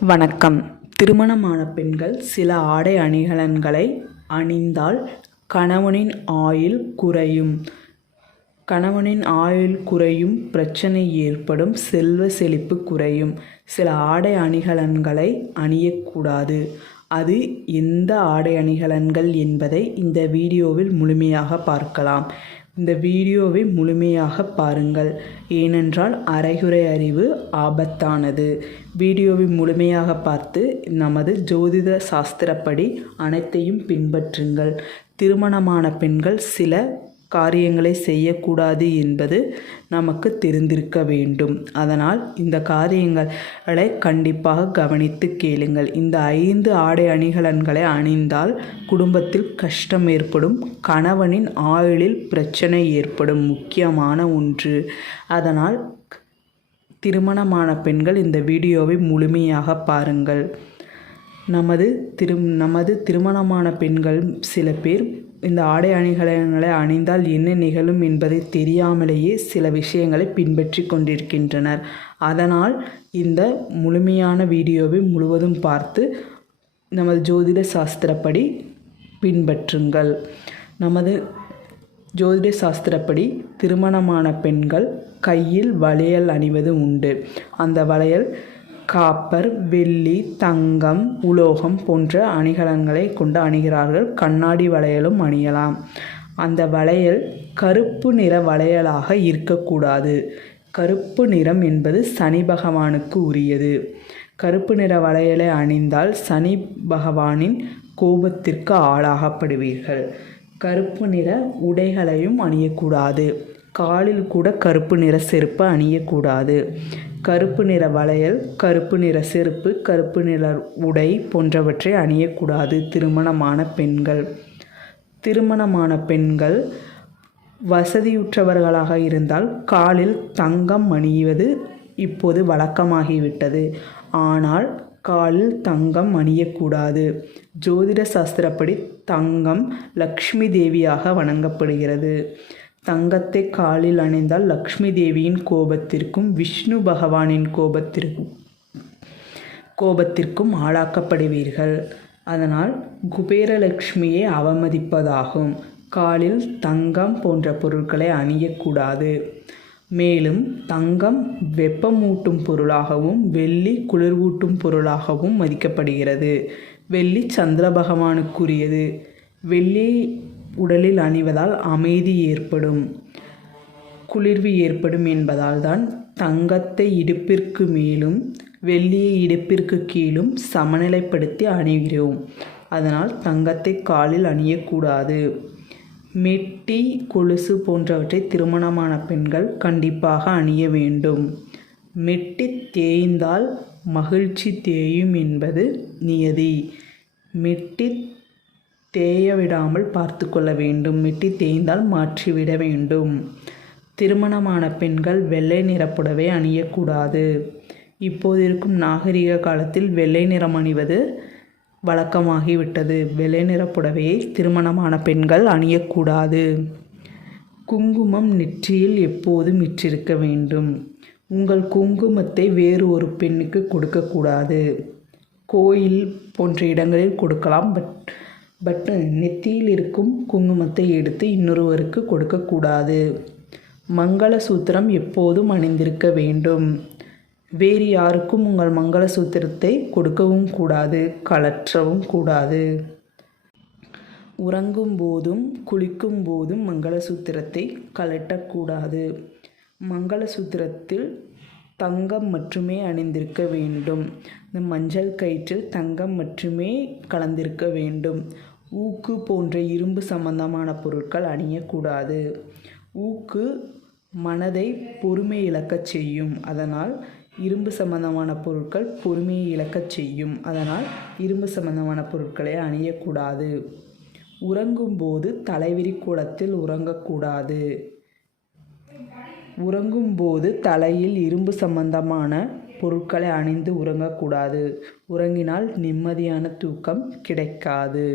வணக்கம். திருமணமான பெண்கள் சில ஆடை அணிகலன்களை அணிந்தால் கணவனின் ஆயுள் குறையும். கணவனின் ஆயுள் குறையும், பிரச்சனை ஏற்படும், செல்வ செழிப்பு குறையும். சில ஆடை அணிகலன்களை அணியக்கூடாது. அது எந்த ஆடை அணிகலன்கள் என்பதை இந்த வீடியோவில் முழுமையாக பார்க்கலாம். இந்த வீடியோவை முழுமையாக பாருங்கள், ஏனென்றால் அரைகுறை அறிவு ஆபத்தானது. வீடியோவை முழுமையாக பார்த்து நமது ஜோதிட சாஸ்திரப்படி அனைத்தையும் பின்பற்றுங்கள். திருமணமான பெண்கள் சில காரியங்களை செய்யக்கூடாது என்பது நமக்கு தெரிந்திருக்க வேண்டும். அதனால் இந்த காரியங்களை கண்டிப்பாக கவனித்து கேளுங்கள். இந்த 5 ஆடை அணிகலன்களை அணிந்தால் குடும்பத்தில் கஷ்டம் ஏற்படும், கணவனின் ஆயுளில் பிரச்சனை ஏற்படும், முக்கியமான ஒன்று. அதனால் திருமணமான பெண்கள் இந்த வீடியோவை முழுமையாக பாருங்கள். நமது திருமணமான பெண்கள் சில பேர் இந்த ஆடை அணிகலன்களை அணிந்தால் என்ன நிகழும் என்பதை தெரியாமலேயே சில விஷயங்களை பின்பற்றி கொண்டிருக்கின்றனர். அதனால் இந்த முழுமையான வீடியோவை முழுவதும் பார்த்து நமது ஜோதிட சாஸ்திரப்படி பின்பற்றுங்கள். நமது ஜோதிட சாஸ்திரப்படி திருமணமான பெண்கள் கையில் வளையல் அணிவது உண்டு. அந்த வளையல் காப்பர், வெள்ளி, தங்கம், உலோகம் போன்ற அணிகலன்களை கொண்டு அணிகிறார்கள். கண்ணாடி வளையலும் அணியலாம். அந்த வளையல் கருப்பு நிற வளையலாக இருக்கக்கூடாது. கருப்பு நிறம் என்பது சனி பகவானுக்கு உரியது. கருப்பு நிற வளையலை அணிந்தால் சனி பகவானின் கோபத்திற்கு ஆளாகப்படுவீர்கள். கருப்பு நிற உடைகளையும் அணியக்கூடாது. காலில் கூட கருப்பு நிற செருப்பு அணியக்கூடாது. கருப்பு நிற வளையல், கருப்பு நிற செருப்பு, கருப்பு நிற உடை போன்றவற்றை அணியக்கூடாது திருமணமான பெண்கள் வசதியுற்றவர்களாக இருந்தால் காலில் தங்கம் அணிவது இப்போது வழக்கமாகிவிட்டது. ஆனால் காலில் தங்கம் அணியக்கூடாது. ஜோதிட சாஸ்திரப்படி தங்கம் லக்ஷ்மி தேவியாக வணங்கப்படுகிறது. தங்கத்தை காலில் அணிந்தால் லக்ஷ்மி தேவியின் கோபத்திற்கும் விஷ்ணு பகவானின் கோபத்திற்கும் ஆளாக்கப்படுவீர்கள். அதனால் குபேரலட்சுமியை அவமதிப்பதாகும். காலில் தங்கம் போன்ற பொருட்களை அணியக்கூடாது. மேலும் தங்கம் வெப்பமூட்டும் பொருளாகவும் வெள்ளி குளிர்வூட்டும் பொருளாகவும் மதிக்கப்படுகிறது. வெள்ளி சந்திர பகவானுக்குரியது. வெள்ளி உடலில் அணிவதால் அமைதி ஏற்படும், குளிர்வு ஏற்படும் என்பதால் தான் தங்கத்தை இடுப்பிற்கு மேலும் வெள்ளியை இடுப்பிற்கு கீழும் சமநிலைப்படுத்தி அணிகிறோம். அதனால் தங்கத்தை காலில் அணியக்கூடாது. மெட்டி, கொலுசு போன்றவற்றை திருமணமான பெண்கள் கண்டிப்பாக அணிய வேண்டும். மெட்டி தேய்ந்தால் மகிழ்ச்சி தேயும் என்பது நியதி. மெட்டி தேய விடாமல் பார்த்து கொள்ள வேண்டும். மெட்டி தேய்ந்தால் மாற்றிவிட வேண்டும். திருமணமான பெண்கள் வெள்ளை நிற புடவை அணியக்கூடாது. இப்போது இருக்கும் நாகரிக காலத்தில் வெள்ளை நிறம் அணிவது வழக்கமாகிவிட்டது. வெள்ளை நிற புடவையை திருமணமான பெண்கள் அணியக்கூடாது. குங்குமம் நெற்றியில் எப்போதும் இற்றிருக்க வேண்டும். உங்கள் குங்குமத்தை வேறு ஒரு பெண்ணுக்கு கொடுக்கக்கூடாது. கோயில் போன்ற இடங்களில் கொடுக்கலாம். பட் நெத்தியில் இருக்கும் குங்குமத்தை எடுத்து இன்னொருவருக்கு கொடுக்கக்கூடாது. மங்களசூத்திரம் எப்போதும் அணிந்திருக்க வேண்டும். வேறு யாருக்கும் உங்கள் மங்களசூத்திரத்தை கொடுக்கவும் கூடாது, கழற்றவும் கூடாது. உறங்கும் போதும் குளிக்கும் போதும் மங்களசூத்திரத்தை கழட்டக்கூடாது. மங்களசூத்திரத்தில் தங்கம் மட்டுமே அணிந்திருக்க வேண்டும். இந்த மஞ்சள் கயிற்றில் தங்கம் மட்டுமே கலந்திருக்க வேண்டும். ஊக்கு போன்ற இரும்பு சம்பந்தமான பொருட்கள் அணியக்கூடாது. ஊக்கு மனதை பொறுமை இழக்கச் செய்யும். அதனால் இரும்பு சம்பந்தமான பொருட்கள் பொறுமையை இழக்கச் செய்யும். அதனால் இரும்பு சம்பந்தமான பொருட்களை அணியக்கூடாது. உறங்கும்போது தலைவிரி கோலத்தில் உறங்கக்கூடாது. உறங்கும்போது தலையில் இரும்பு சம்பந்தமான பொருட்களை அணிந்து உறங்கக்கூடாது. உறங்கினால் நிம்மதியான தூக்கம் கிடைக்காது.